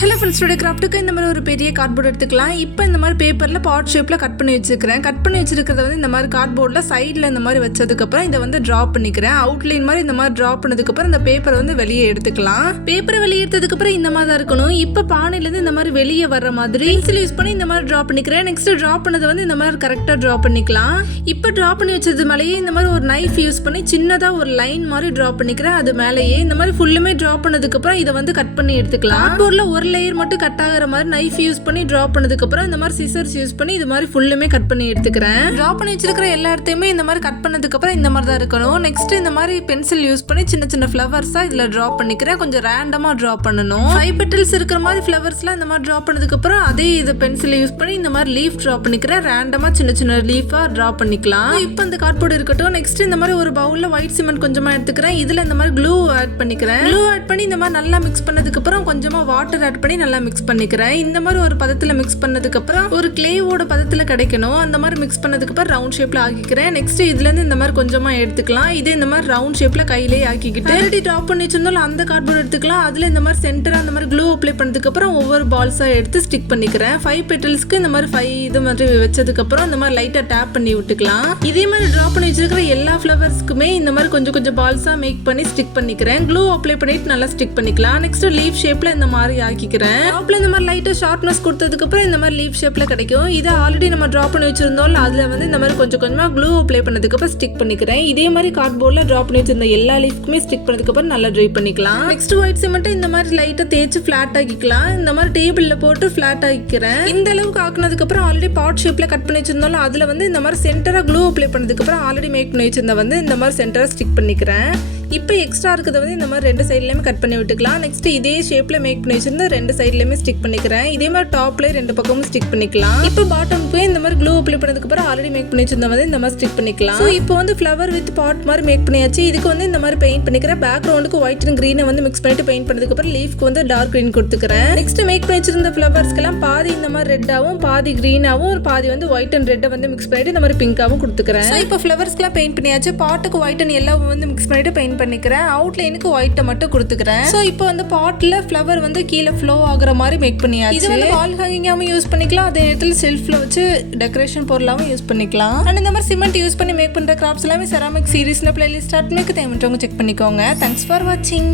Hello friends, today கிராஃப்ட்டுக்கு இந்த மாதிரி ஒரு பெரிய கார்ட்போர்ட் எடுத்துக்கலாம். இப்போ இந்த மாதிரி பேப்பரில் பாட் ஷேப்பில் கட் பண்ணி வச்சுக்கிறேன். கட் பண்ணி வச்சிருக்கிறத வந்து இந்த மாதிரி கார்ட்போர்டில் சைடில் இந்த மாதிரி வச்சதுக்கப்புறம் இதை வந்து ட்ரா பண்ணிக்கிறேன். அவுட்லைன் மாதிரி இந்த மாதிரி ட்ரா பண்ணதுக்கப்புறம் இந்த பேப்பரை வந்து வெளியே எடுத்துக்கலாம். பேப்பரை வெளியே எடுத்ததுக்கப்புறம் இந்த மாதிரி தான் இருக்கணும். இப்போ பானையிலேருந்து இந்த மாதிரி வெளியே வர்ற மாதிரி பென்சில் யூஸ் பண்ணி இந்த மாதிரி ட்ரா பண்ணிக்கிறேன். நெக்ஸ்ட் ட்ரா பண்ணது வந்து இந்த மாதிரி கரெக்டாக ட்ரா பண்ணிக்கலாம். இப்போ ட்ரா பண்ணி வச்சது மேலேயே இந்த மாதிரி ஒரு நைஃப் யூஸ் பண்ணி சின்னதாக ஒரு லைன் மாதிரி ட்ரா பண்ணிக்கிறேன். அது மேலேயே இந்த மாதிரி ஃபுல்லுமே ட்ரா பண்ணதுக்கப்புறம் இதை வந்து கட் பண்ணி எடுத்துக்கலாம். கார்ட்போர்டில் ஒரு லேயர் மட்டும் கட் ஆகிற மாதிரி நைஃப் யூஸ் பண்ணி ட்ரா பண்ணதுக்கு அப்புறம் இந்த மாதிரி சிசர்ஸ் யூஸ் பண்ணி இது மாதிரி ஃபுல்லுமே கட் பண்ணி எடுத்துக்கிறேன். ட்ரா பண்ணி வச்சிருக்கிற எல்லா இடத்தையுமே இந்த மாதிரி கட் பண்ணதுக்கு அப்புறம் இந்த மாதிரி தான் இருக்கணும். நெக்ஸ்ட் இந்த மாதிரி பென்சில் யூஸ் பண்ணி சின்ன சின்ன ஃப்ளவர்ஸா இதுல ட்ரா பண்ணிக்கிறேன். கொஞ்சம் ரேண்டமா ட்ரா பண்ணணும். 5 பெட்டல்ஸ் இருக்கிற மாதிரி ஃப்ளவர்ஸ்லாம் இந்த மாதிரி ட்ரா பண்ணதுக்கு அப்புறம் அதே இது பென்சில் யூஸ் பண்ணி இந்த மாதிரி லீஃப் ட்ரா பண்ணிக்கிறேன். ரேண்டமா சின்ன சின்ன லீஃபா ட்ரா பண்ணிக்கலாம். இப்போ இந்த கார்ட்போர்ட் இருக்கட்டும். நெக்ஸ்ட் இந்த மாதிரி ஒரு பவுல்ல ஒயிட் சிமெண்ட் கொஞ்சமா எடுத்துக்கிறேன். இதுல இந்த மாதிரி க்ளூ ஆட் பண்ணிக்கிறேன். க்ளூ ஆட் பண்ணி இந்த மாதிரி நல்லா மிக்ஸ் பண்ணதுக்கு அப்புறம் கொஞ்சமா வாட்டர் ஆட் பண்ணி நல்லா மிக்ஸ் பண்ணிக்கிறேன். இந்த மாதிரி ஒரு பதத்துல மிக்ஸ் பண்ணதுக்கு அப்புறம் ஒரு கிளேவோட பதத்துல கிடைக்கணும். அந்த மாதிரி மிக்ஸ் பண்ணதுக்கு அப்புறம் ரவுண்ட் ஷேப்ல ஆக்கிக்கிறேன். நெக்ஸ்ட் இதுல இருந்து இந்த மாதிரி கொஞ்சமா எடுத்துக்கலாம். இது இந்த மாதிரி ரவுண்ட் ஷேப்ல கையிலேயே ஆக்கிக்கிட்டு ஆல்ரெடி ட்ராப் பண்ணி வச்சிருந்தாலும் அந்த கார்ட்போர்ட் எடுத்துக்கலாம். அதுல இந்த மாதிரி சென்டரா அந்த மாதிரி க்ளூ அப்ளை பண்ணதுக்கு அப்புறம் ஒவ்வொரு பால்ஸா எடுத்து ஸ்டிக் பண்ணிக்கிறேன். 5 பெட்டல்ஸ்க்கு இந்த மாதிரி 5 இது மாதிரி வச்சதுக்கு அப்புறம் இந்த மாதிரி லைட்டா டேப் பண்ணி விட்டுக்கலாம். இதே மாதிரி ட்ராப் பண்ணி வச்சிருக்கிற எல்லா ஃப்ளவர்ஸ்க்குமே இந்த மாதிரி கொஞ்சம் கொஞ்சம் பால்ஸா மேக் பண்ணி ஸ்டிக் பண்ணிக்கிறேன். க்ளூ அப்ளை பண்ணிட்டு நல்லா ஸ்டிக் பண்ணிக்கலாம். நெக்ஸ்ட் லீஃப் ஷேப்ல இந்த மாதிரி ஆக்கிக்கிறேன். டாப்ல இந்த மாதிரி லைட்டா ஷார்ப்னஸ் கொடுத்ததுக்கு அப்புறம் இந்த மாதிரி லீஃப் ஷேப்ல கிடைக்கும். இதை ஆல்ரெடி நம்ம ட்ரா பண்ணி வச்சிருந்தோம். அதுல வந்து இந்த மாதிரி கொஞ்சம் கொஞ்சமா க்ளூ அப்ளை பண்ணதுக்கு அப்புறம் ஸ்டிக் பண்ணிக்கிறேன். இதே மாதிரி கார்ட்போர்ட்ல ட்ரா பண்ணி வச்சிருந்த எல்லா லீஃப்க்குமே ஸ்டிக் பண்ணதுக்கு அப்புறம் நல்லா ட்ரை பண்ணிக்கலாம். நெக்ஸ்ட் ஒயிட் சிமெண்ட் இந்த மாதிரி லைட்டா தேய்ச்சி ஃபிளாட் ஆக்கிக்கலாம். இந்த மாதிரி டேபிள்ல போட்டு ஃபிளாட் ஆக்கிக்கிறேன். இந்த அளவுக்கு ஆக்குனதுக்கு அப்புறம் ஆல்ரெடி பாட் ஷேப்ல கட் பண்ணி வச்சிருந்தோம். அதுல வந்து இந்த மாதிரி சென்டரா க்ளூ அப்ளை பண்ணதுக்கு அப்புறம் ஆல்ரெடி மேக் பண்ணி வச்சிருந்த வந்து இந்த மாதிரி சென்டரா ஸ்டிக் பண்ணிக்கிறேன். இப்போ எக்ஸ்ட்ரா இருக்கிறத வந்து இந்த மாதிரி 2 சைட்லயுமே கட் பண்ணி விட்டுக்கலாம். நெக்ஸ்ட் இதே ஷேப்ல மேக் பண்ணி வச்சிருந்தா 2 சைட்லயுமே ஸ்டிக் பண்ணிக்கிறேன். இதே மாதிரி டாப்ல 2 பக்கமும் ஸ்டிக் பண்ணிக்கலாம். இப்போ பாட்டம்க்கு இந்த மாதிரி க்ளூ அப்ளை பண்ணதுக்கு அப்புறம் ஆல்ரெடி மேக் பண்ணி வச்சிருந்தா வந்து இந்த மாதிரி ஸ்டிக் பண்ணிக்கலாம். ஸோ இப்போ வந்து ஃப்ளவர் வித் பாட் மாதிரி மேக் பண்ணியாச்சு. இதுக்கு வந்து இந்த மாதிரி பெயிண்ட் பண்ணிக்கிறேன். பேக்ரவுண்டுக்கு ஒயிட் அண்ட் கிரீனை வந்து மிக்ஸ் பண்ணிட்டு பெயிண்ட் பண்ணதுக்கு அப்புறம் லீஃப்க்கு வந்து டார்க் கிரீன் கொடுத்துக்கிறேன். நெக்ஸ்ட் மேக் பண்ணி வச்சிருந்த ஃப்ளவர்ஸ்க்கெல்லாம் பாதி இந்த மாதிரி ரெட்டாவும் பாதி கிரீனாவும் ஒரு பாதி வந்து ஒயிட் அண்ட் ரெட்டை வந்து மிக்ஸ் பண்ணிட்டு இந்த மாதிரி பிங்காவும் கொடுத்துக்கிறேன். இப்போ ஃப்ளவர்ஸ்க்குலாம் பெயிண்ட் பண்ணியாச்சு. பாட்டுக்கு ஒயிட் அண்ட் எல்லோ வந்து மிக்ஸ் பண்ணிட்டு பெயிண்ட் பண்ணிக்கிறேன். அவுட்லைனுக்கு ஒயிட்டை மட்டும் கொடுத்துக்கிறேன். ஸோ இப்போ வந்து பாட்ல ஃப்ளவர் வந்து கீழே ஃப்ளோ ஆகுற மாதிரி மேக் பண்ணியாச்சு. இது வந்து வால் ஹேங்கிங்காவும் யூஸ் பண்ணிக்கலாம். அதே நேரத்தில் செல்ஃப்ல வச்சு டெக்கரேஷன் பொருளாவும் யூஸ் பண்ணிக்கலாம். அண்ட் இந்த மாதிரி சிமெண்ட் யூஸ் பண்ணி மேக் பண்ற கிராஃப்ட்ஸ் எல்லாமே செராமிக் சீரீஸ்ல பிளேலிஸ்ட் ஸ்டார்ட் மேக் தேவைன்றவங்க செக் பண்ணிக்கோங்க. தேங்க்ஸ் ஃபார் வாட்சிங்.